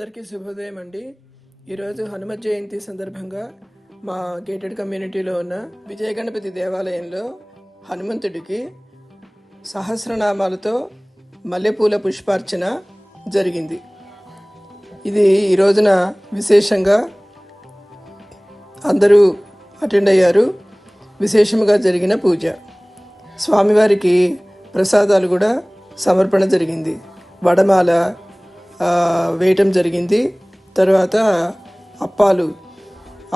అందరికీ శుభోదయం అండి. ఈరోజు హనుమ జయంతి సందర్భంగా మా గేటెడ్ కమ్యూనిటీలో ఉన్న విజయ గణపతి దేవాలయంలో హనుమంతుడికి సహస్రనామాలతో మల్లెపూల పుష్పార్చన జరిగింది. ఇది ఈ రోజున విశేషంగా అందరూ అటెండ్ అయ్యారు. విశేషంగా జరిగిన పూజ, స్వామివారికి ప్రసాదాలు కూడా సమర్పణ జరిగింది. వడమాల వేయటం జరిగింది. తర్వాత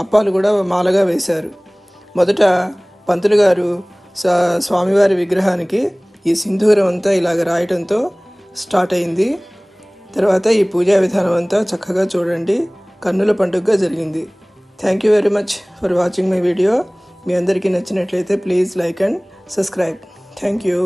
అప్పాలు కూడా మాలగా వేశారు. మొదట పంతులు గారు స్వామివారి విగ్రహానికి ఈ సింధూరం అంతా ఇలాగ రాయటంతో స్టార్ట్ అయింది. తర్వాత ఈ పూజా విధానం అంతా చక్కగా చూడండి, కన్నుల పండుగగా జరిగింది. Thank you very much for watching my video. మీ అందరికీ నచ్చినట్లయితే please like and subscribe. Thank you.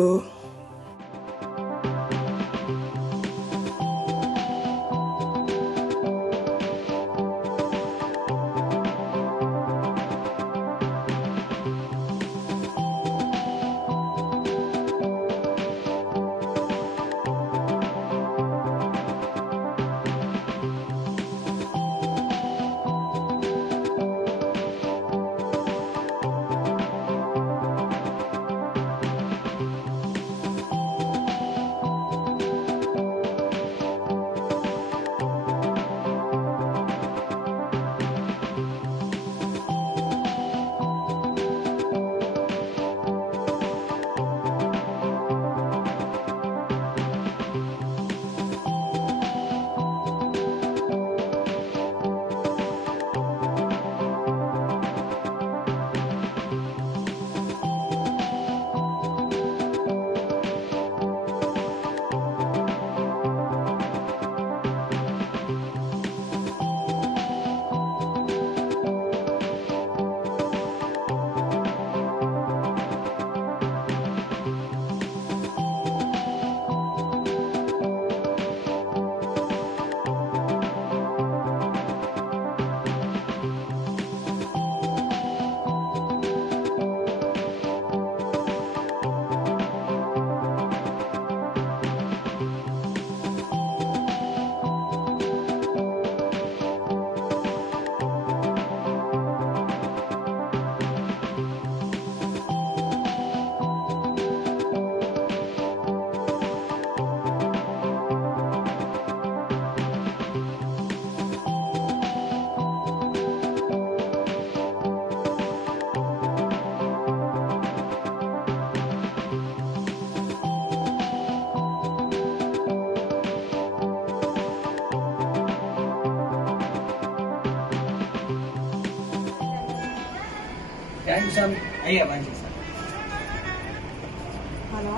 Hello,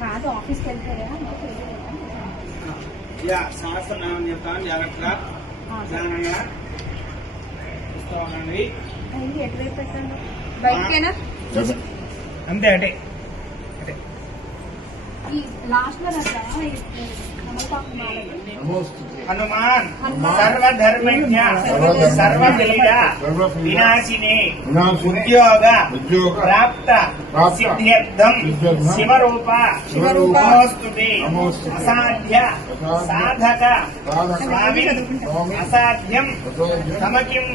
కాదు ఆఫీస్కి వెళ్తారా? సహస్రనామం చెప్తాను, జాగ్రత్తగా నిదానంగా చూస్తూ ఉండండి. ఎటువైపు పెట్టండి, బయటకేనా? అంతే అంటే ఈ లాస్ట్ లో హనుమాన్ సర్వధర్మజ్ఞ సర్వపీడ వినాశినే ఉద్యోగ ప్రాప్త సిద్ధ్యర్థం శివరూప నమోస్తుతే అసాధ్య సాధక స్వామి అసాధ్యం తమకిం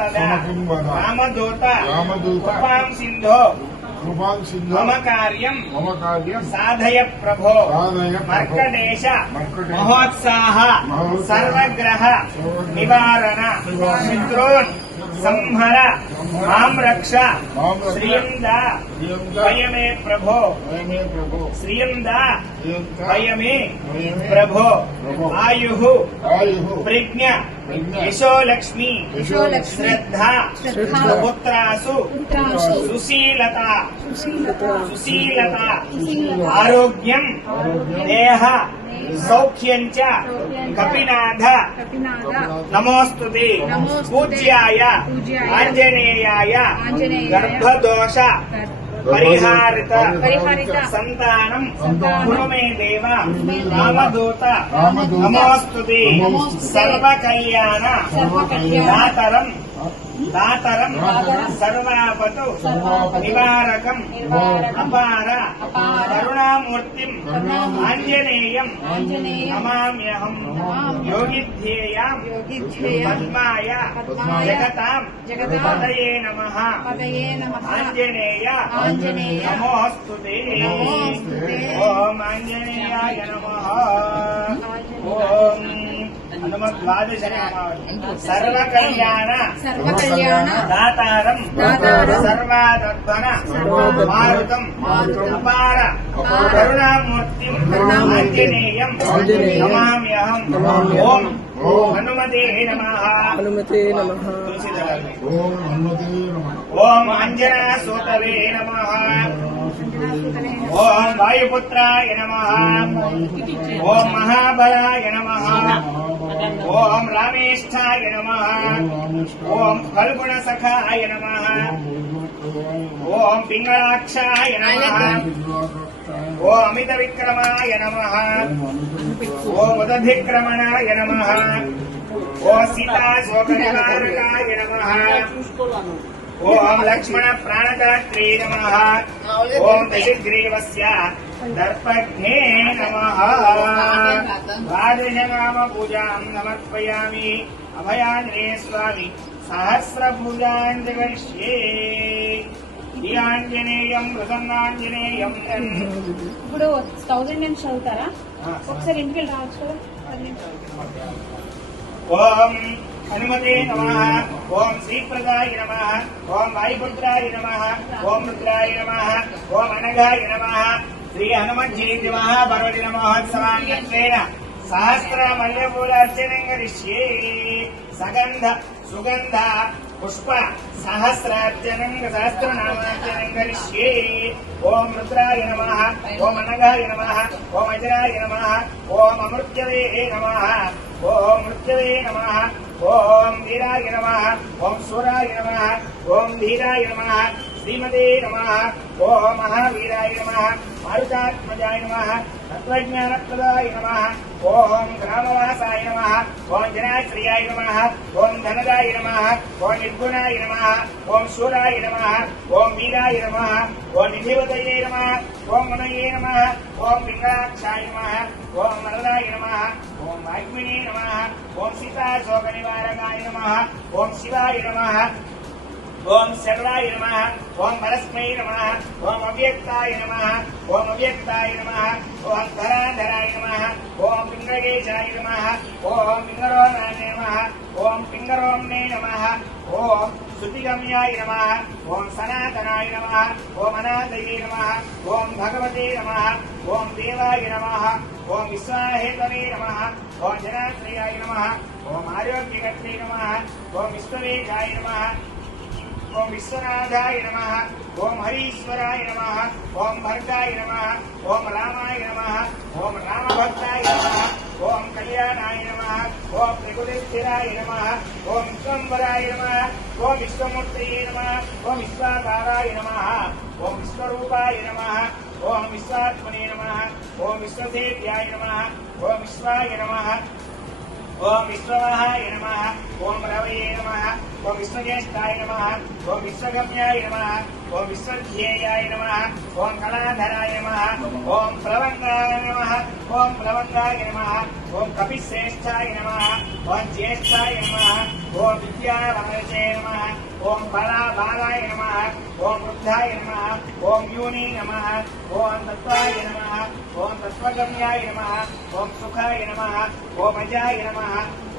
వద రామదూత కృపాం సింధో మమ కార్యం సాధయ ప్రభో మర్కటేశ మహోత్సాహ సర్వగ్రహ నివారణ శత్రూన్ సంహర మాం రక్ష శ్రీయంద వయమే ప్రభో శ్రీయంద వయమే ప్రభో ఆయు ప్రజ్ఞ యశోలక్ష్మి శ్రద్ధ పుత్రాసు సుశీలత ఆరోగ్యం దేహ సౌఖ్యం చ కపినాథ నమోస్తుతే పూజ్యాయ ఆంజనేయాయ గర్భదోష పరిహారిత సంతానం గురుమే దేవ రామదూత నమోస్తుతే సర్వకళ్యాణ దాతరం దాతరం సర్వాపతు నివారకం అపార కరుణామూర్తిం ఆంజనేయం నమామ్యహం యోగిధ్యేయాం పద్మాయ జగతాం పతయే నమః ఆంజనేయ నమోస్తుతే ఓం ఆంజనేయాయ నమః ఓం హనుమద్వాదశ సర్వకళ్యాణ దాతారం సర్వాదద్భన మారుతం అపార కరుణామూర్తిం ఆంజనేయం నమామ్యహం ఓం హనుమతే నమః హనుమతే నమః. ఓం అంజనాసూతవే నమః ఓం వాయుపుత్రాయ నమః ఓం మహాబలాయ నమః ఓం రామేష్ఠాయ నమః ఓం ఫల్గుణసఖాయ నమః ఓం పింగళాక్షాయ నమః ఓం అమిత విక్రమాయ నమః ఓం ఉదధిక్రమణాయ నమః ఓం సీతా శోక నివారకాయ నమః ఓం లక్ష్మణ ప్రాణదాత్రే నమః ఓం దశగ్రీవస్య దర్పఘ్నే నమః ద్వాదశనామ పూజాం సమర్పయామి అభయాంజనేయ స్వామి సహస్ర పూజాంజ కరిష్యే ఈ ఆంజనేయం ప్రసన్నాంజనేయం. ఇప్పుడు 1000 నుంచి చదువుతారా? ఒకసారి ఇంటికి వెళ్ళి రావచ్చు కదా. 10 నిమిషాలు. ఓం హనుమతే నమః ఓం శ్రీప్రదాయ నమః ఓం వాయుపుత్రాయ నమః ఓం రుద్రాయ నమః ఓం అనఘాయ నమః. శ్రీ హనుమజ్జయంతి మహాపర్వదిన మహోత్సవాంగత్వేన సహస్ర మల్లెపూలార్చనం కరిష్యే. సగంధ సుగంధ పుష్ప సహస్రార్చనం సహస్రనామార్చనం కరిష్యే. ఓం రుద్రాయ నమః ఓం అనఘాయ నమః ఓం అజరాయ నమః ఓం అమృత్యవే నమః ఓం మృత్యవే నమః ఓం వీరాయ నమః ఓం శూరాయ నమః ఓం ధీరాయ నమః శ్రీమతే నమః ఓం మహావీరాయ నమః మారుతాత్మజాయ నమః తత్వజ్ఞానప్రదాయ నమః ఓం గ్రామవాసాయ నమః ఓం జనాశ్రయాయ నమః ఓం ధనదాయ నమః ఓం నిర్గుణాయ నమః ఓం శూరాయ నమః ఓం వీరాయ నమః ఓం నిధివతయే నమః ఓం గుణయే నమః ఓం పింగళాక్షాయ నమః ఓం వరదాయ నమః ఓం వాగ్మినే నమః ఓం సీతా శోక నివారకాయ నమః ఓం శివాయ నమః ఓం శర్వాయ నమః ఓం పరస్మై నమః ఓం అవ్యక్తాయ నమః ఓం అవ్యక్తాయ నమః ఓం ధరాధరాయ నమః ఓం పింగళేశాయ నమః ఓం పింగరోనాయ నమః ఓం పింగరోమ్నే నమః ఓం శృతిగమ్యాయ నమః ఓం సనాతనాయ నమః ఓం అనాథయే నమః ఓం భగవతే నమః ఓం దేవాయ నమః ఓం విశ్వాహేతవే నమః ఓం జనాశ్రయాయ నమః ఓం ఆరోగ్యకర్తే నమః ఓం విశ్వవేశాయ నమః ఓం విశ్వనాథాయ నమః ఓం హరీశ్వరాయ నమః ఓం భర్గాయ నమః ఓం రామాయ నమః ఓం రామభక్తాయ నమః ఓం కళ్యాణాయ నమః ఓం త్రిగుణస్థిరాయ నమః ఓం విశ్వంబరాయ నమః ఓం విశ్వమూర్తయే నమః ఓం విశ్వాకారాయ నమః ఓం విశ్వరూపాయ నమః ఓం విశ్వాత్మనే నమః ఓం విశ్వసేవ్యాయ నమః ఓం విశ్వాయ నమః ఓం విశ్వవహాయ నమః ఓం రవయే నమః ఓం విశ్వజ్యేష్ఠాయ నమః ఓం విశ్వగమ్యాయ నమః ఓం విశ్వధ్యేయాయ నమః ఓం కళాధరాయ నమః ఓం ప్లవంగాయ నమః ఓం ప్లవంగాయ నమః ఓం కపిశ్రేష్ఠాయ నమః ఓం జ్యేష్ఠాయ నమః ఓం విద్యావహర్షే నమః ఓం బలాయ నమః ఓం వృద్ధాయ నమః ఓం యూని నమః ఓం తత్వాయ నమః ఓం తత్వగమ్యాయ నమః ఓం సుఖాయ నమః ఓం అజాయ నమః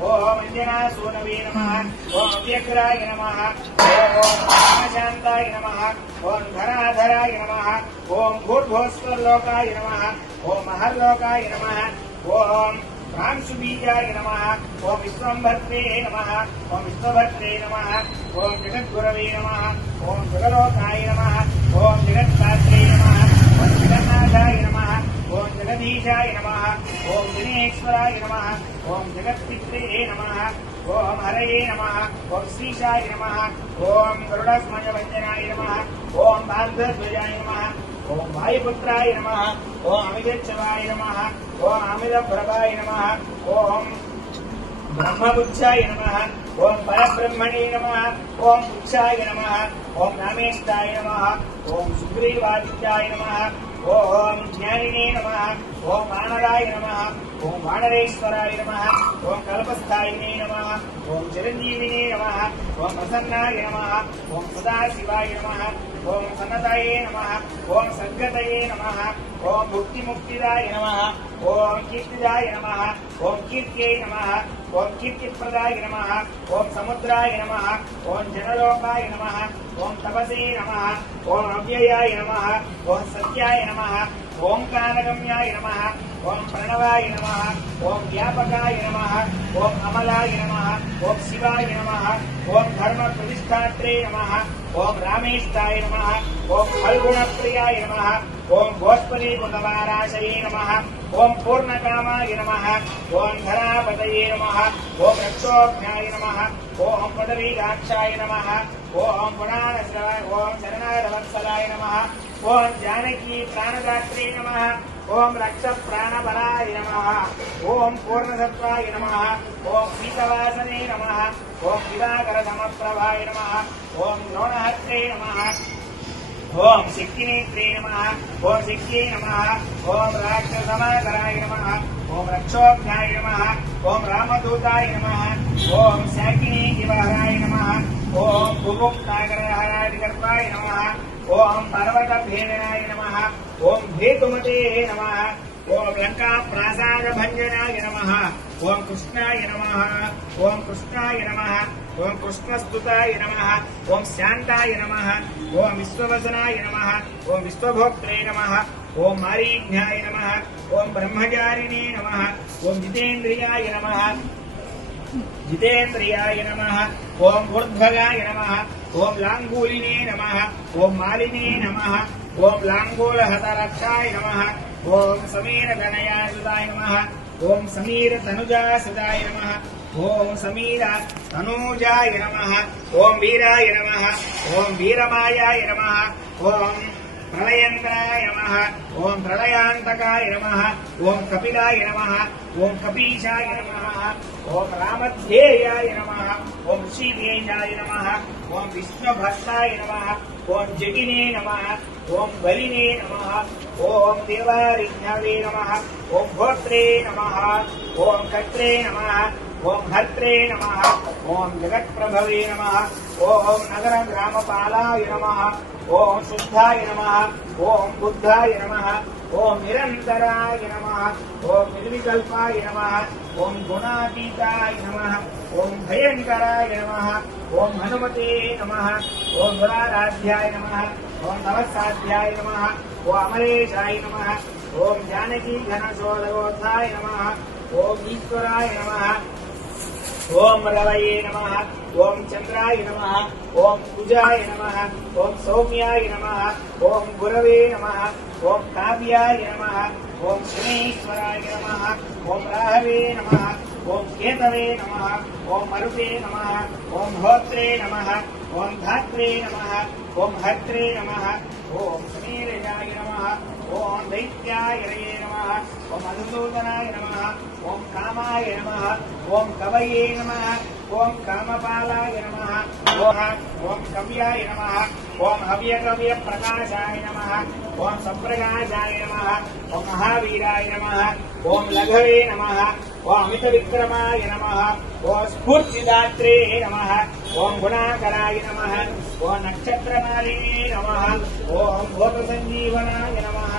ఓం అంజనాసూనవే నమః ఓం అవ్యగ్రాయ నమః ఓం శాంతాయ నమః ఓం ధరాధరాయ నమః ఓం భూర్భోస్వర్లోకాయ నమః ఓం మహర్లోకాయ నమః ఓం ప్రాంశుబీజాయ నమః ఓం విశ్వంభర్త్రే నమః ఓం విశ్వభర్త్రే నమః ఓం జగద్గురవే నమః ఓం జగలోకాయ నమః ఓం జగత్పాత్రే నమః ఓం జగన్నాథాయ నమః ఓం జగదీశాయ నమః ఓం దినేశ్వరాయ నమః ఓం జగత్పిత్రే నమః ఓం హరయే నమః ఓం శ్రీశాయ నమః ఓం గరుడస్మజవంజనాయ నమః ఓం భార్గధ్వజాయ నమః ఓం వాయుపుత్రాయ నమః ఓం అమితచ్చవాయ నమః ఓం అమితప్రభాయ నమః ఓం బ్రహ్మబుద్ధాయ నమః ओम परब्रह्मणे नमः ओम पुच्छाय नमः ओम रामेष्ठाय नमः ओम सुग्रीवादित्याय नमः ओम ज्ञानिने नमः ओम वानराय नमः ओम वानरेश्वराय नमः ओम कल्पस्थायिने नमः ओम चिरंजीविने नमः ओम प्रसन्नाय नमः ओम सदाशिवाय नमः ओम सन्नताये नमः ओम सद्गतये नमः ओम भुक्तिमुक्तिदाय नमः ओम कीर्तिदाय नमः ओम कीर्त्यै नमः ओम कीर्तिप्रदाय नमः ओम समुद्राय नमः ओम जनलोकाय नमः ओम तपसे नमः ओम अव्ययाय नमः ओम सत्याय नमः ओंकारगम्याय नमः ओम प्रणवाय नमः ओम व्यापकाय नमः ओम अमलाय नमः ओम शिवाय नमः ओम धर्म प्रतिष्ठात्रे नमः ओम रामेष्ठाय नमः ओम फल्गुणप्रियाय नमः ओम गोष्पदी कृतवाराशये नमः ओम पूर्णकामाय नमः ओम धरापतये नमः ओम रक्षोभ्याय नमः ओम पदवीदाक्षाय नमः ओम पुराणश्रवाय ओम शरणारवत्सलाय नमः ओम जानकी प्राणदात्रे नमः ओम रक्ष प्राणबलाय नमः ओम पूर्णसत्वाय नमः ओम पीतवासने नमः ओम दिवाकर समप्रभाय नमः ओम द्रोणहत्रे नमः ओम शक्तिनेत्रे नमः ओम शक्त्यै नमः ओम राक्षसमाकराय नमः ओम रक्षोभ्याय नमः ओम रामदूताय नमः ओम शाकिनी दिवाहराय नमः ओम बुभुक्तागरहरादिकर्पाय नमः ओम पर्वतभेदनाय नमः ओम भेतुमते नमः ओम लंका प्रासाद भंजनाय नमः ओम कृष्णाय नमः ओम कृष्णाय नमः ओम कृष्णस्तुताय नमः ओम शांताय नमः ओम विश्ववसनाय नमः ओम विश्वभोक्त्रे नमः ओम मारीज्ञाय नमः ओम ब्रह्मचारिणे नमः ओम जितेन्द्रियाय नमः जितेन्द्रियाय नमः ओम ऊर्ध्वगाय नमः ओम लांगूलिने नमः ओम मालिने नमः ओम लांगूलहतरक्षाय नमः ओम समीर गणयासुदाय नमः ओम समीर तनुजासुदाय नमः ओम समीर तनूजाय नमः ओम वीराय नमः ओम वीरमायाय नमः ओम प्रलयंत्राय नमः ओम प्रलयांतकाय नमः ओम कपिलाय नमः ओम कपीशाय नमः ओम रामध्येयाय नमः ओम ऋषिवेशाय नमः ओम विष्णुभक्ताय नमः ओम जटिने नमः ओम बलिने नमः ओम देवारिज्ञवे नमः ओम भोत्रे नमः ओम कर्त्रे नमः ओम हर्त्रे नमः ओम जगत्प्रभवे नमः ओम नगर ग्रामपालाय नमः ओम शुद्धाय नमः ओम बुद्धाय नमः ओम निरंतराय नमः ओम निर्विकल्पाय नमः ओम गुणातीताय नमः ओम भयंकराय नमः ओम हनुमते नमः ओम गुणाराध्याय नमः ओम नवसाध्याय नमः ओम अमरेशाय नमः ओम जानकी घनशोधगोत्थाय नमः ओम ईश्वराय नमः ओम रवये नमः ओम चंद्राय नमः ओम कुजाय नमः ओम सौम्याय नमः ओम गुरवे नमः ओम काव्याय नमः ओम शनेश्वराय नमः ओम राहवे नमः ओम केतवे नमः ओम मरुते नमः ओम होत्रे नमः ओम धात्रे नमः ओम हत्रे नमः ओम समीरजाय नमः ओम दैत्याय नमः ओम मधुसूदनाय नमः ओम कामाय नमः ओम कवये नमः ओम कामपालाय नमः ओम कव्याय नमः ओम हव्यकव्य प्रकाशाय नमः ओम सप्रकाशाय नमः ओम महावीराय नमः ओम लघवे नमः ओम अमित विक्रमाय नमः ओम स्फूर्तिदात्रे नमः ओम गुणाकराय नमः ओम नक्षत्रमालिने नमः ओम भूतसंजीवनाय नमः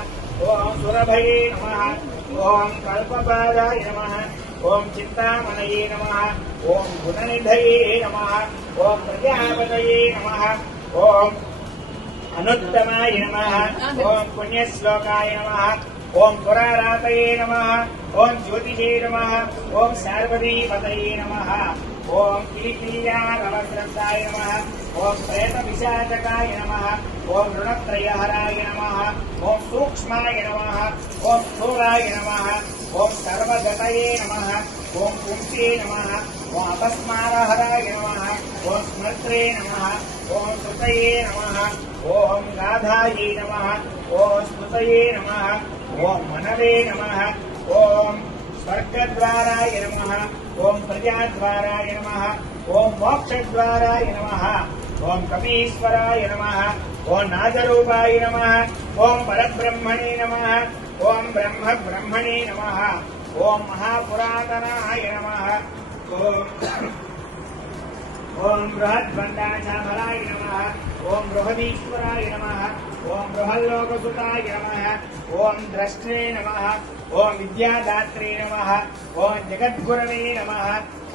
ओम सुरभये नमः ओम कल्पपादाय नमः ओम चिंतामणये नमः ओम गुणनिधये नमः ओम प्रजापतये नमः ओम अनुत्तमाय नमः ओम पुण्यश्लोकाय नमः ओम पुरारातये नमः ओम ज्योतिषे नमः ओम शार्वरीपतये नमः ओम किलिकिलियानवस्रताय नमः ओम प्रेतपिशाचकाय नमः ओम ऋणत्रयहराय नमः ओम सूक्ष्माय नमः ओम स्थूलाय नमः ओम सर्वगतये नमः ओम पुंसे नमः ओम अपस्मारहराय नमः ओम स्मृत्रे नमः ओम श्रुतये नमः ओम गाधायै नमः ओम स्मृतये नमः ओम मनवे नमः ओम स्वर्गद्वाराय नमः ओम प्रजाद्वाराय नमः ओम मोक्षद्वाराय नमः ओम कपीश्वराय नमः ओम नादरूपाय नमः ओम परब्रह्मणे नमः ओम ब्रह्म ब्रह्मणे नमः ओम महापुरातनाय नमः ओम बृहद्बन्धाचामलाय नमः ओम बृहदीश्वराय नमः ओम बृहल्लोकसुताय नमः ओम द्रष्ट्रे नमः ओम विद्यादात्रे नमः ओम जगद्गुरवे नमः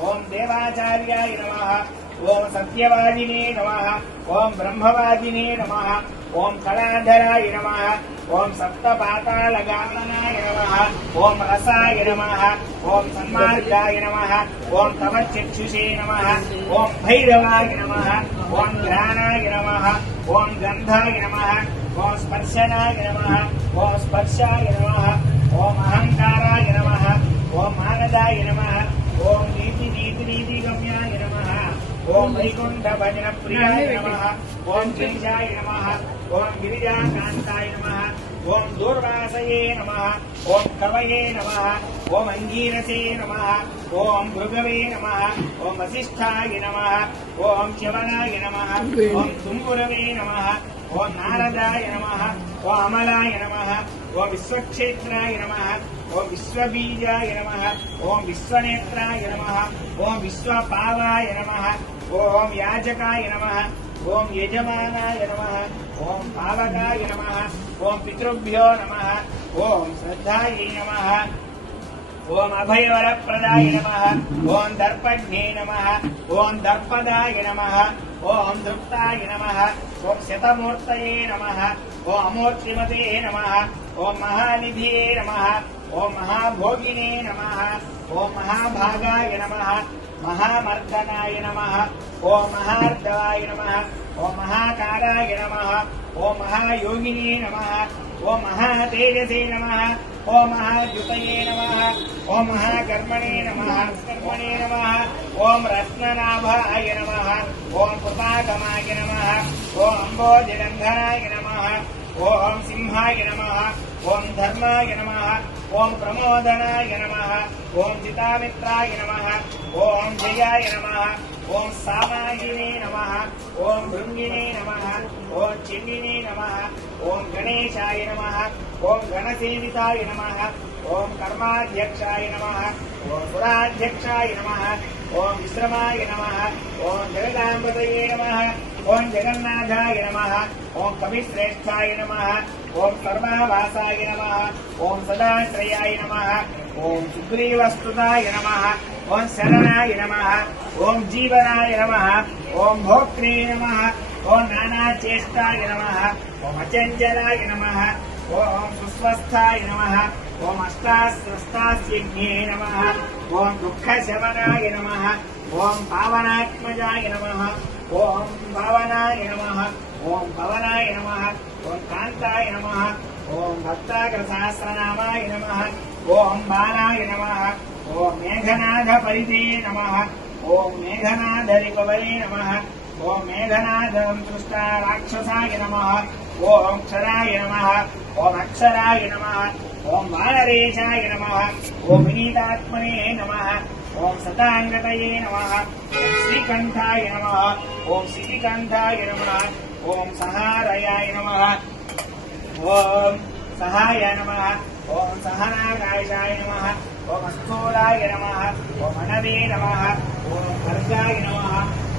ओम देवाचार्याय नमः ओम सत्यवादिने नमः ओम ब्रह्मवादिने नमः ओम कलाधराय नमः ओम सप्तपातालगामनाय नमः ओम रसाय नमः ओम सन्मार्गाय नमः ओम तवच्चक्षुषे नमः ओम भैरवाय नमः ओम ध्यानाय नमः ओम गन्धाय नमः ओम स्पर्शनाय नमः ओम स्पर्शाय नमः ओम अहंकाराय नमः ओम आनदाय नमः ओम नीति गम्याय नमः ओम वैकुंठ भजन प्रियाय नमः ओम गिरिजाय नमः ओम गिरिजाकांताय नमः ओम दूर्वासये नमः ओम कवये नमः ओम अंगीरसे नमः ओम भृगवे नमः ओम वसिष्ठाय नमः ओम शिवनाय नमः ओम तुम्बुरवे नमः ओम नारदाय नमः ओम अमलाय नमः ओम विश्वक्षेत्राय नमः ओम विश्वबीजाय नमः ओम विश्वनेत्राय नमः ओम विश्वपावाय नमः ओम याजकाय नमः ओम यजमानाय नमः ओम पावकाय नमः ओम पितृभ्यो नमः ओम श्रद्धायै नमः ओम अभयवरप्रदाय नमः ओम दर्पज्ञे नमः ओम दर्पदाय नमः ओम दृप्ताय नमः ओम शतमूर्तये नमः ओम अमूर्तिमते नमः ओम महानिधिये नमः ओम महाभोगिने नमः ओम महाभागाय नमः महामर्दनाय नमः ओम महार्दवाय नमः ओम महाकाराय नमः ओम महायोगिने नमः ओम महातेजसे नमः ओम महाद्युतये नमः ओम महाकर्मणे नमः ओम रत्ननाभाय नमः ओम कृपागमाय नमः ओम अम्बोजगन्धराय नमः ओम सिंहाय नमः ओम धर्माय नमः ओम प्रमोदनाय नमः ओम चितामित्राय नमः ओम जयाय नमः ओम सामाजिने नमः ओम भृंगिने नमः ओम चिन्निने नमः ओम गणेशाय नमः ओम गणसेविताय नमः ओम कर्माध्यक्षाय नमः ओम पुराध्यक्षाय नमः ओम विश्रमाय नमः ओम जगदाम्बतये नमः ओम जगन्नाथाय नमः ओम कविश्रेष्ठाय नमः ओम सर्वावासाय नमः ओम सदाश्रयाय नमः ओम सुग्रीवस्तुताय नमः ओम शरणाय नमः ओम जीवनाय नमः ओम भोक्त्रे नमः ओम नानाचेष्टाय नमः ओम अचञ्चलाय नमः ओम सुस्वस्थाय नमः ओम अष्टास्यज्ञे नमः ओम दुःखशमनाय नमः ओम पावनात्मजाय नमः ओम पावनाय नमः ओम पवनाय नमः ओम कांताय नमः ओम भक्ताग्रसहस्रनामाय नमः ओम बालाय नमः ओम मेघनाथ परिते नमः ओम मेघनाथ रिपवये नमः ओम मेघनाथ तुष्टा राक्षसाय नमः ओम क्षराय नमः ओम अक्षराय नमः ओम वानरेशाय नमः ओम विनीतात्मने नमः ओम सतांगतये नमः ओम श्रीकंठाय नमः ओम श्रीकंठाय नमः ओम सहारयाय नमः ओम सहाय नमः ओम सहनाकाशाय नमः ओम स्थूलाय नमः ओम अनवे नमः ओम भर्गाय नमः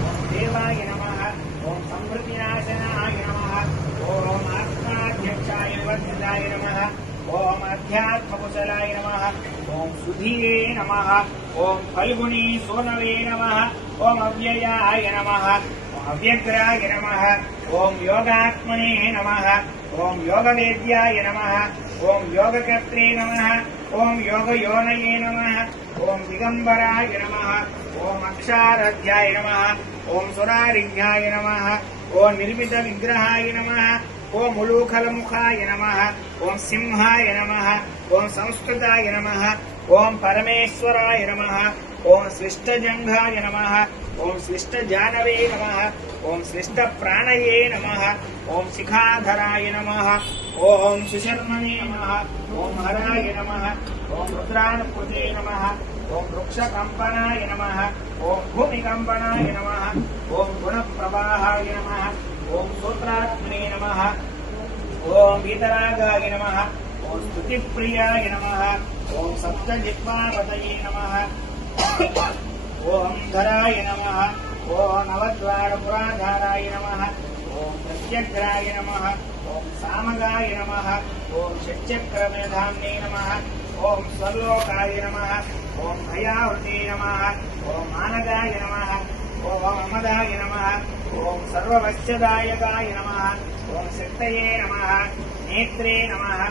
ओम देवाय नमः ओम संवृत्तिनाशनाय नमः ओम आत्माध्यक्षाय वर्धिताय नमः ओम अध्यात्मकुशलाय नमः ओम सुधीये नमः ओम फल्गुनी सोनवे नमः ओम अव्ययाय नमः ओम अव्यग्राय नमः ओम योगात्मने नमः ओम योगवेद्याय नमः ओम योगकर्त्रे नमः ओम योगयोनये नमः ओम दिगंबराय नमः ओम अक्षाराध्याय नमः ओम सुरारिज्ञाय नमः ओम निर्मित विग्रहाय नमः ओम उलूखलमुखाय नमः ओम सिंहाय नमः ओम संस्कृताय नमः ओम परमेश्वराय नमः ओम सृष्टजंघाय नमः ओम सृष्टजानवे नमः ओम सृष्टप्राणये नमः ओम शिखाधराय नमः ओम सुशर्मणे नमः ओम हराय नमः ఓం రుద్రానుకృతే నమః ఓం వృక్షకంపనాయ నమః ఓం భూమికంపనాయ నమః ఓం గుణప్రవాహాయ నమః ఓం సూత్రాత్మనే నమః ఓం వీతరాగాయ నమః ఓం స్తుతిప్రియాయ నమః ఓం సప్తజిహ్వాపతయే నమః ఓం ధరాయ నమః ఓం నవద్వారపురాధారాయ నమః ఓం ప్రత్యగ్రాయ నమః ఓం సామగాయ నమః ఓం షట్చక్రమేధామ్నే నమః ఓం స్వర్లోకాయ నమః ఓం భయావృతే నమః ఓం మానగాయ నమః ఓం అమదాయ నమః ఓం సర్వవశ్యదాయకాయ నమః ఓం శక్తయే నమః నేత్రే నమః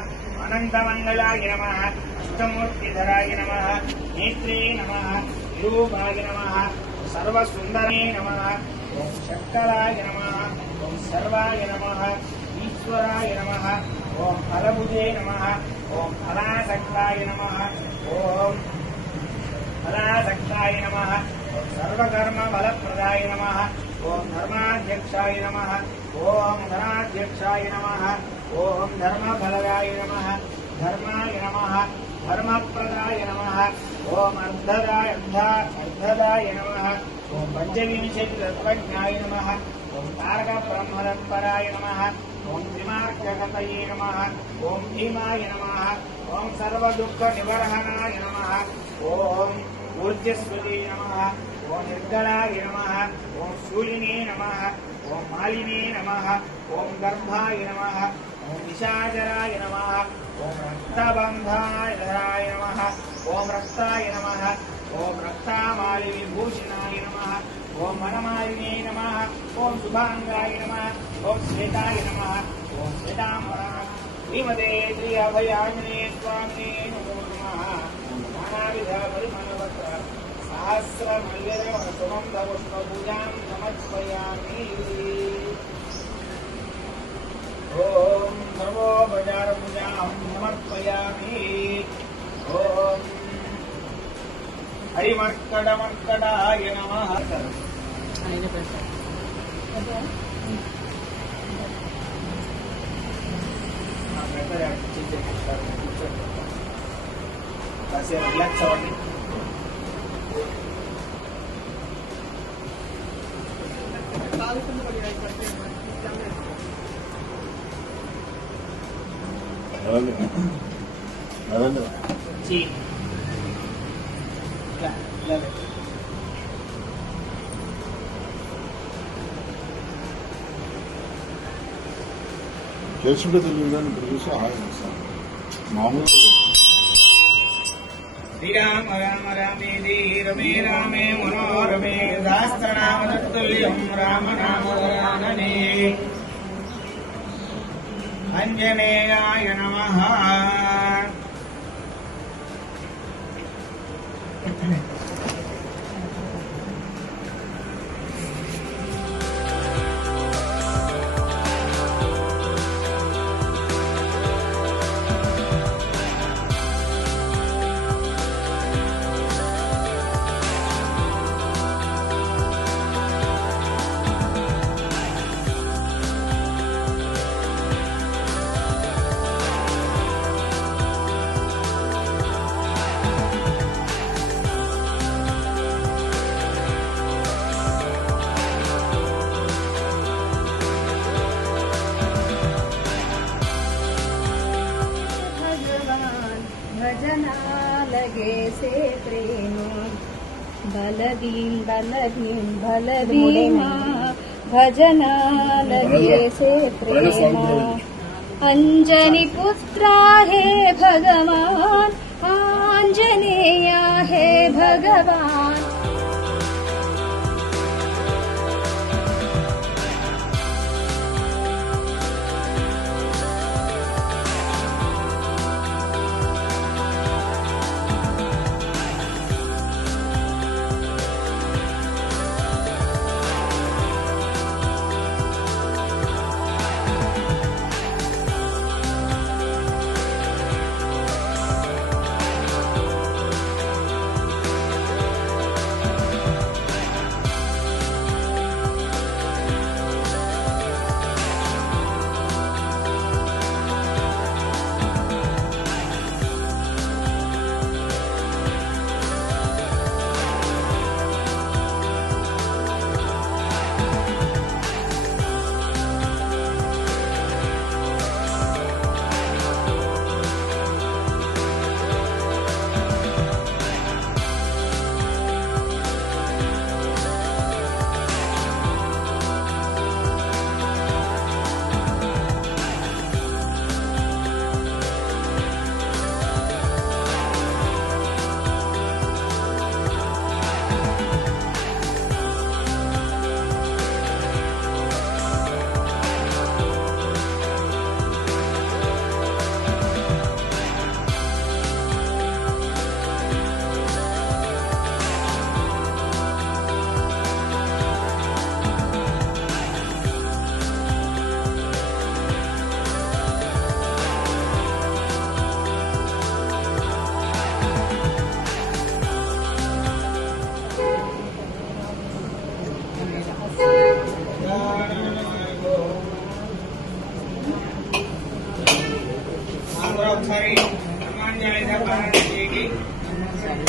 అనంతమంగళాయ నమః అష్టమూర్తిధరాయ నమః నేత్రే నమః విరూపాయ నమః సర్వసుందరే నమః ఓం శంకరాయ నమః ఓం సర్వాయ నమః ఈశ్వరాయ నమః ఓం ఫలభుజే నమః ఓం ఫలాసక్తాయ నమః ఓం ఫలాసక్తాయ నమః ఓం సర్వకర్మ ఫలప్రదాయ నమః ఓం ధర్మాధ్యక్షాయ నమః ఓం ధనాధ్యక్షాయ నమః ఓం ధర్మఫలదాయ నమః ధర్మాయ నమః ధర్మప్రదాయ నమః ఓం అర్ధదాయ నమః ఓం పంచవింశతి తత్వజ్ఞాయ నమః ఓం తారక బ్రహ్మతత్పరాయ నమః ఓం త్రిమార్గగతయే నమః ఓం భీమాయ నమః ఓం సర్వదుఃఖ నివర్హణాయ నమః ఓం ఊర్జస్వతే నమః ఓం నిర్గళాయ నమః ఓం శూలినే నమః ఓం మాలినే నమః ఓం గర్భాయ నమః ఓం నిశాచరాయ నమః ఓం రక్తబంధాయ నమః ఓం రక్తాయ నమః ఓం రక్తామాలి విభూషణాయ నమః ఓం మనమాలినే నమః ఓం శుభాంగాయ నమః ఓం శ్వేతాయ నమః ఓం శ్వేతాంబరాయ శ్రీమతే శ్రీ అభయాంజనేయ స్వామినే నమో నమః నానావిధ పరిమళవత్ర సహస్రమల్లిక సుగంధ పుష్పపూజాం సమర్పయామి ఓం సర్వోపచారపూజాం సమర్పయామి ఓం హరిమర్కటమర్కటాయ నమః కాసేపు రిలాక్స్ అవ్వండి. జీ. ఇలా పెట్టు. చేసుకుంటే తెలియదు కానీ ఇప్పుడు చూసి హాయ్ చేస్తాను మామూలుగా శ్రీరామ రామ రామేది రమే రామే మనోరమే దాస్తనామ తత్తుల్యం రామ నామ వరాననే అంజనేయాయ నమః भजना लगे से प्रेम बलदीन बलदीन बलदीमा भजना लगे से प्रेम अंजनी पुत्रा है भगवान आंजनेया है भगवान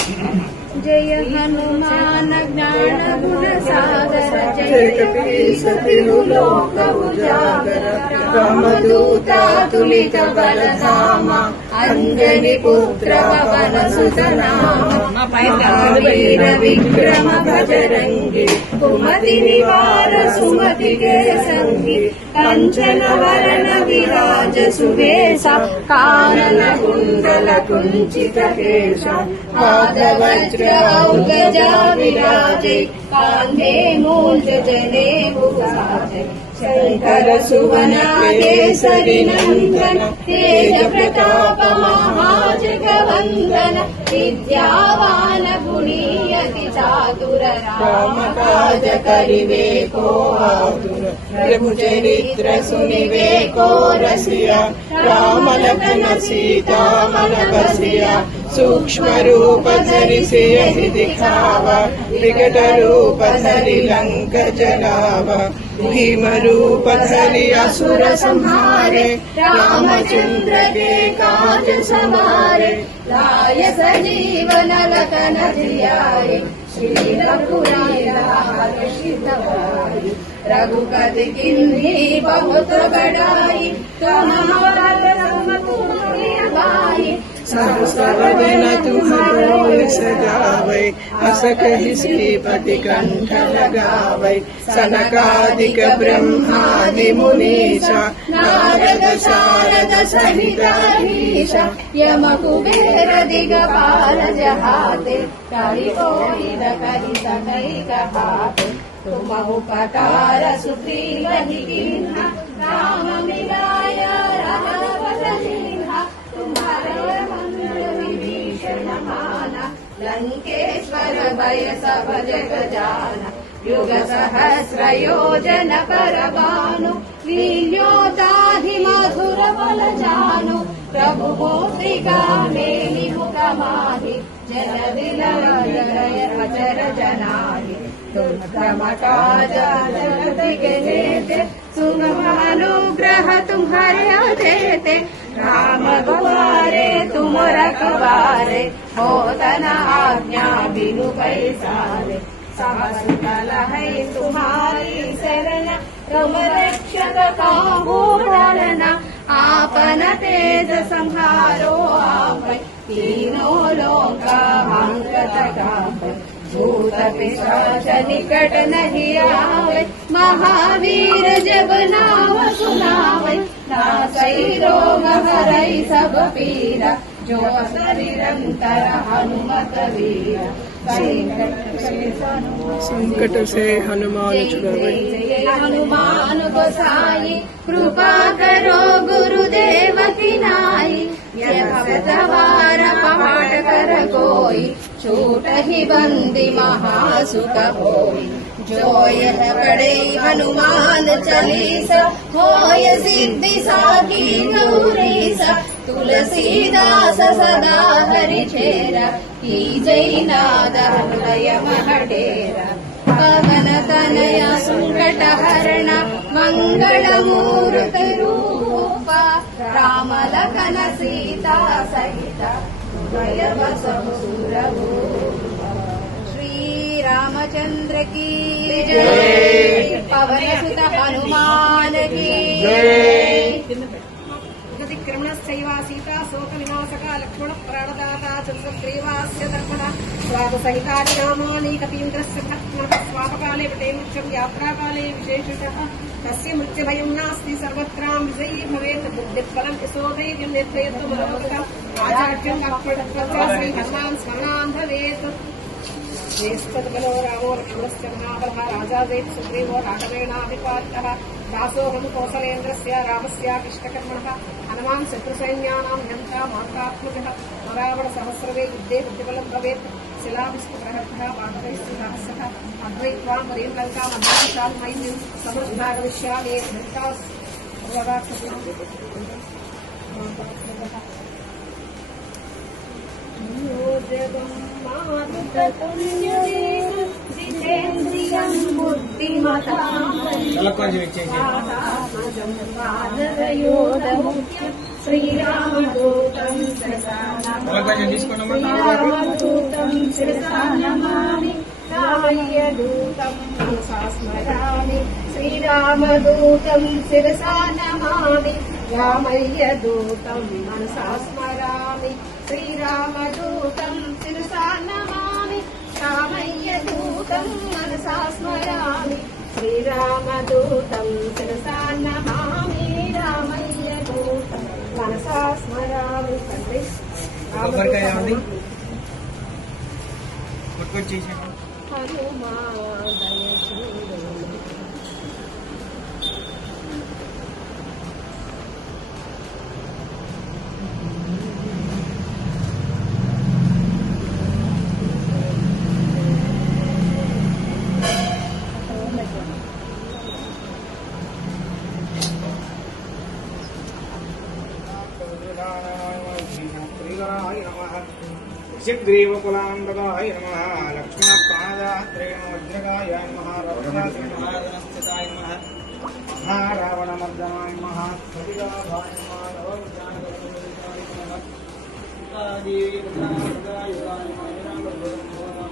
जय हनुमान ज्ञान गुण सागर जय कपीस तिहु लोक उजागर रामदूता तुलित बलधामा अंजनी पुत्र पवन सुत नाम महावीर विक्रम बजरंगी कुमति निवार सुमति के संगी कंचन वरण विराज सुवेशा कानन कुंडल कुंचित केशा पादवज्र औगजा विराजे कांधे मूंज जनेऊ साजे शंकर सुवन केसरी नंदन तेज प्रताप महाजगवंदन विद्यावान गुणीयति चातुर राम काज करिवे को आतुर प्रभु चरित्र सुनिवे को रसिया राम लखन सीता मन बसिया सूक्ष्म रूप धरि सियहि दिखावा विकट रूप धरि लंक जलावा भीम रूप धरि असुर संहारे रामचंद्र के काज सवारे लाय सजीवन लखन जियाए श्री रघुराई रघुपति किन्ही बहुत बड़ाई तुम सहस वदन तुम्हारो सजावै अस कहि श्रीपति कंठ लगावै सनकादिक ब्रह्मादि मुनीसा नारद सारद सहित अहीसा यम कुबेर दिगपाल जहाते करि कोई न करि सकै कहाते तुम उपकार सुग्रीव कीन्हा राम मिलाय राघव दीन्हा तुम्हारे मंगल विभीषण माना लंकेश्वर भय सब जग जाना युग सहस्र योजन पर भानु लील्योताधि मधुर बल जानु प्रभु मोत्रिका मेलि मुख माहि जन विलय अचर जनाहि दुर्गम काज जगति के जेते सुगम अनुग्रह तुम्हारे देते राम दुआरे तुम रखवारे होतन आज्ञा बिनु पैसारे सहस कल है तुम्हारी शरण तुम रक्षक काहू डरना आपन तेज संहारो आप तीनों लोक अंगत गावै भूत पिशाच निकट नहीं आवे महावीर जब नाम सुनावे नासै रोग हरै सब पीरा जो निरंतर हनुमत वीरा संकट से हनुमान छुड़ावे हनुमान गोसाई कृपा करो गुरुदेव की नाई भगतवार पहाड़ कर कोई छूट ही बंदी महासुख होई जो यह पढ़े हनुमान चालीसा होय सिद्धि साखी गौरीसा तुलसीदास सदा हरि चेरा की जय नाद हृदय महडेरा पवन तनया संकट हरण मंगल मूर्ति रूपा राम लखन सीता सहित हृदय बसहु सुरभूपा श्री रामचंद्र की जय पवन सुत हनुमान की जय क्रमणश्चैवा सीता शोक विनाशका लक्ष्मण प्राणदाता चंद्रग्रीवास्य दर्पणा स्वाद सहितानि नामानि कपीन्द्रस्य भक्तः स्वापकाले पटे मुख्यं यात्राकाले विशेषतः तस्य मृत्युभयं नास्ति सर्वत्रां विजयी भवेत् बुद्धिफलं यशोधैर्यं नेत्रयतु मनोगतम् आचार्यं अप्रणत्वस्य श्री हनुमान् स्मरणान् भवेत् ज्येष्ठबलो रामो लक्ष्मणस्य महाबलः राजा जयत् सुग्रीवो राघवेणाभिपालितः दासोऽहं कौसलेन्द्रस्य रामस्य कृष्णकर्मणः हनुमान् शत्रुसैन्यानां हन्ता मार्गात्मकः रावणसहस्रवे युद्धे प्रतिफलं भवेत् शिलाभिष्टप्रहर्तः बाणदैस्सहस्रः अद्वैत्वां परीर्लङ्कामन्याशाल्मयीं समृद्धागमिष्यामि जितेन्द्रियं बुद्धिमतां శ్రీరామదూతం శిరసా నమామి శ్రీరామదూతం శిరసా నమామి రామయ్య దూతం మనసా స్మరామి శ్రీరామదూతం శిరసా నమామి రామయ్య దూతం మనసా స్మరామి శ్రీరామదూతం శిరసా నమామి రామయ్య దూతం మనసా స్మరామి శ్రీరామదూతం శిరసా నమామి రామయ్య దూతం మనసా స్మరామి. తండ్రి హనుమా దయచూడు ऋषिग्रीवकुलाम्बकाय नमः लक्ष्मणप्रादात्रे वज्रगाय नमः रत्नासिंहासनस्थिताय नमः महारावणमर्दनाय नमः सतिदाभाय नमः नवविद्यानगरविद्याय नमः सीतादेवीपुत्राय नमः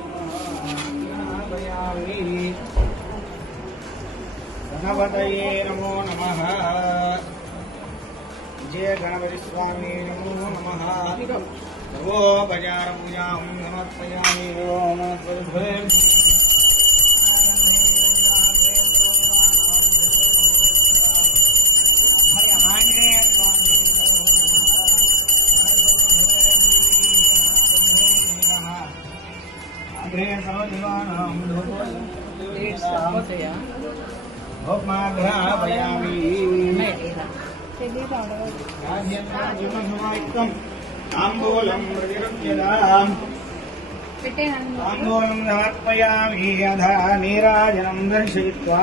गणपतये नमो नमः जय गणपति स्वामी नमो नमः नमो बजारपूजां समर्पयामि ओम सर्वे ताम्बूलं प्रतिरुच्यताम् ताम्बूलं समर्पयामि अधा नीराजनं दर्शयित्वा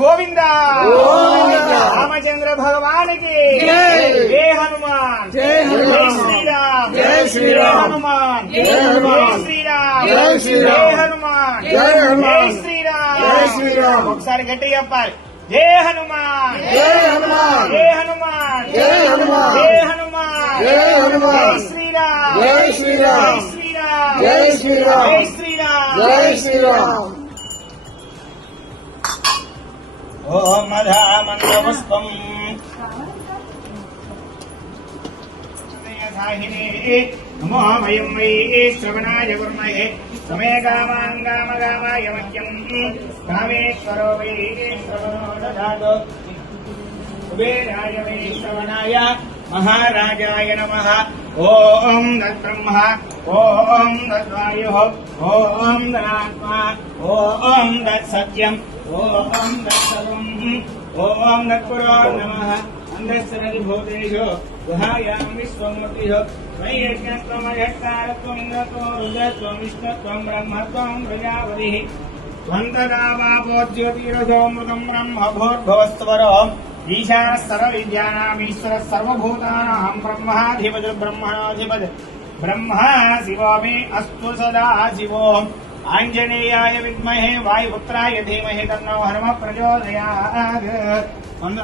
गोविंद रामचंद्र भगवान की जय हनुमान जय श्री राम जय श्री राम हनुमान जय श्री राम जय श्री राम हनुमान जय श्री राम जय श्री राम ఒకసారి గట్టిగా చెప్పాలి जय हनुमान जय हनुमान जय हनुमान जय हनुमान जय हनुमान जय हनुमान जय श्री राम जय श्री राम जय श्री राम जय श्री राम जय श्री राम ओम मधामन्दपुष्पम् नमो वयं वै श्रवणाय कुर्महे समे कामाय मह्यम् कामेश्वरो वै श्रवणो ददातु कुबेराय वै श्रवणाय महाराजाय नमः ओम तद्ब्रह्म ओम तद्वायुः ओम तदात्मा ओम तत्सत्यम् ओम तत्सर्वम् ओम तत्पुरो नमः अन्धस्सरदिभूतेषु गुहायां विश्वमूर्तिषु वैयज्ञत्वमयत्कारत्वम् इन्द्रत्वं रुद्रत्वं विष्णुत्वं ब्रह्मत्वं प्रजापतिः त्वं तदा वापो ज्योतिरसोऽमृतं ब्रह्म भूर्भुवस्वरो ఈశాన సర్వవిద్యానాం ఈశ్వర సర్వభూతానాం బ్రహ్మాధిపతి బ్రహ్మ శివో మే అస్తు సదా శివో ఆంజనేయాయ విద్మహే వాయుపుత్రాయ ధీమహి తన్నో హనుమ ప్రచోదయాత్.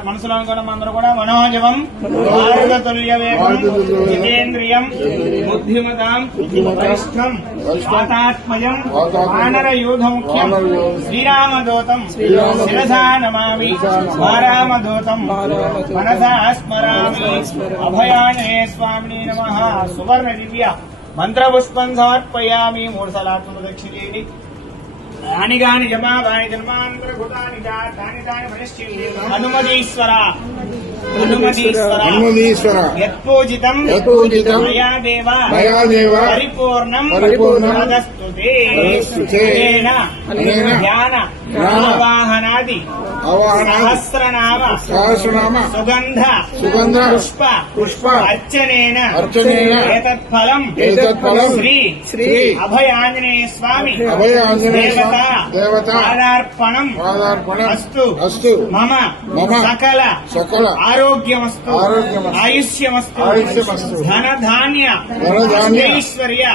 మనసులో అనుకున్నాం అందరూ కూడా మనోజవం భారతతుల్య వేగం జితేంద్రియం బుద్ధిమతాం వరిష్ఠం వాతాత్మజం వానరయూధముఖ్యం శ్రీరామదూతం శిరసా నమామి వారామదూతం మనసా స్మరామి. అభయానే స్వామినే నమః. సువర్ణ దివ్య మంత్రపుష్పం సమర్పయామి. 3 సార్లు ప్రదక్షిణేయండి. యాని గాని జపాని జన్మాంతరభూతాని తాని తాని ఫలిష్యంతి. హనుమదీశ్వర హనుమదీశ్వర యత్పూజితం మయా దేవ పరిపూర్ణం తదస్తుతే. తేన ధ్యాన ఆవాహనాది సహస్రనామ సుగంధ పుష్ప అర్చనేన ఏతత్ఫలం శ్రీ అభయాంజనేయ స్వామి దేవత పాదార్పణం అస్తు మమ సకల ఆరోగ్యమస్తు ఆయుష్యమస్తు ధనధాన్య అష్టైశ్వర్య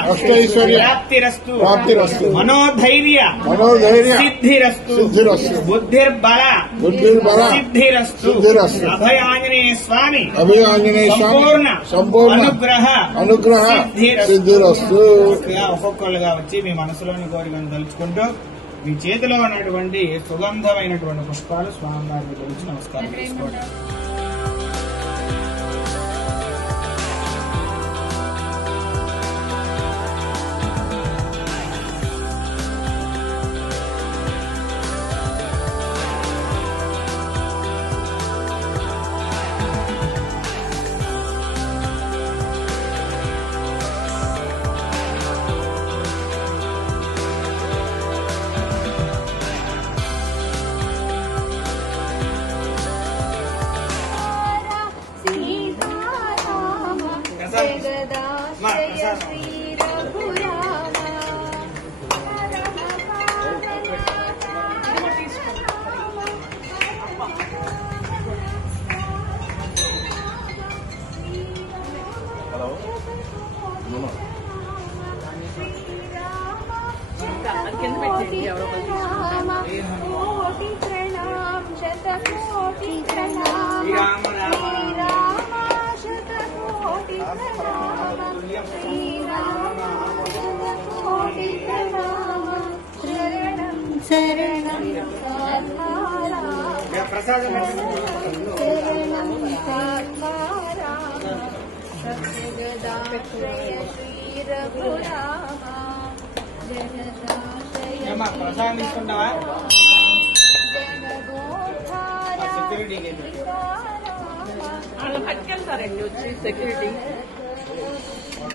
ప్రాప్తిరస్తు మనోధైర్య సిద్ధిరస్తు బుద్ధిర్బల సిద్ధిరస్తు. అభయాంజనేయ స్వామి సంపూర్ణ అనుగ్రహ సిద్ధిరస్తు. ఒక్కొక్కరుగా వచ్చి మీ మనసులోని కోరికను తలుచుకుంటూ మీ చేతిలో ఉన్నటువంటి సుగంధమైనటువంటి పుష్పాలు స్వామివారికి తెలిసి నమస్కారం చేసుకోండి. ప్రసాదం తీసుకుంటావా? సెక్యూరిటీ వాళ్ళు పట్టుకెళ్తారండి వచ్చి సెక్యూరిటీ.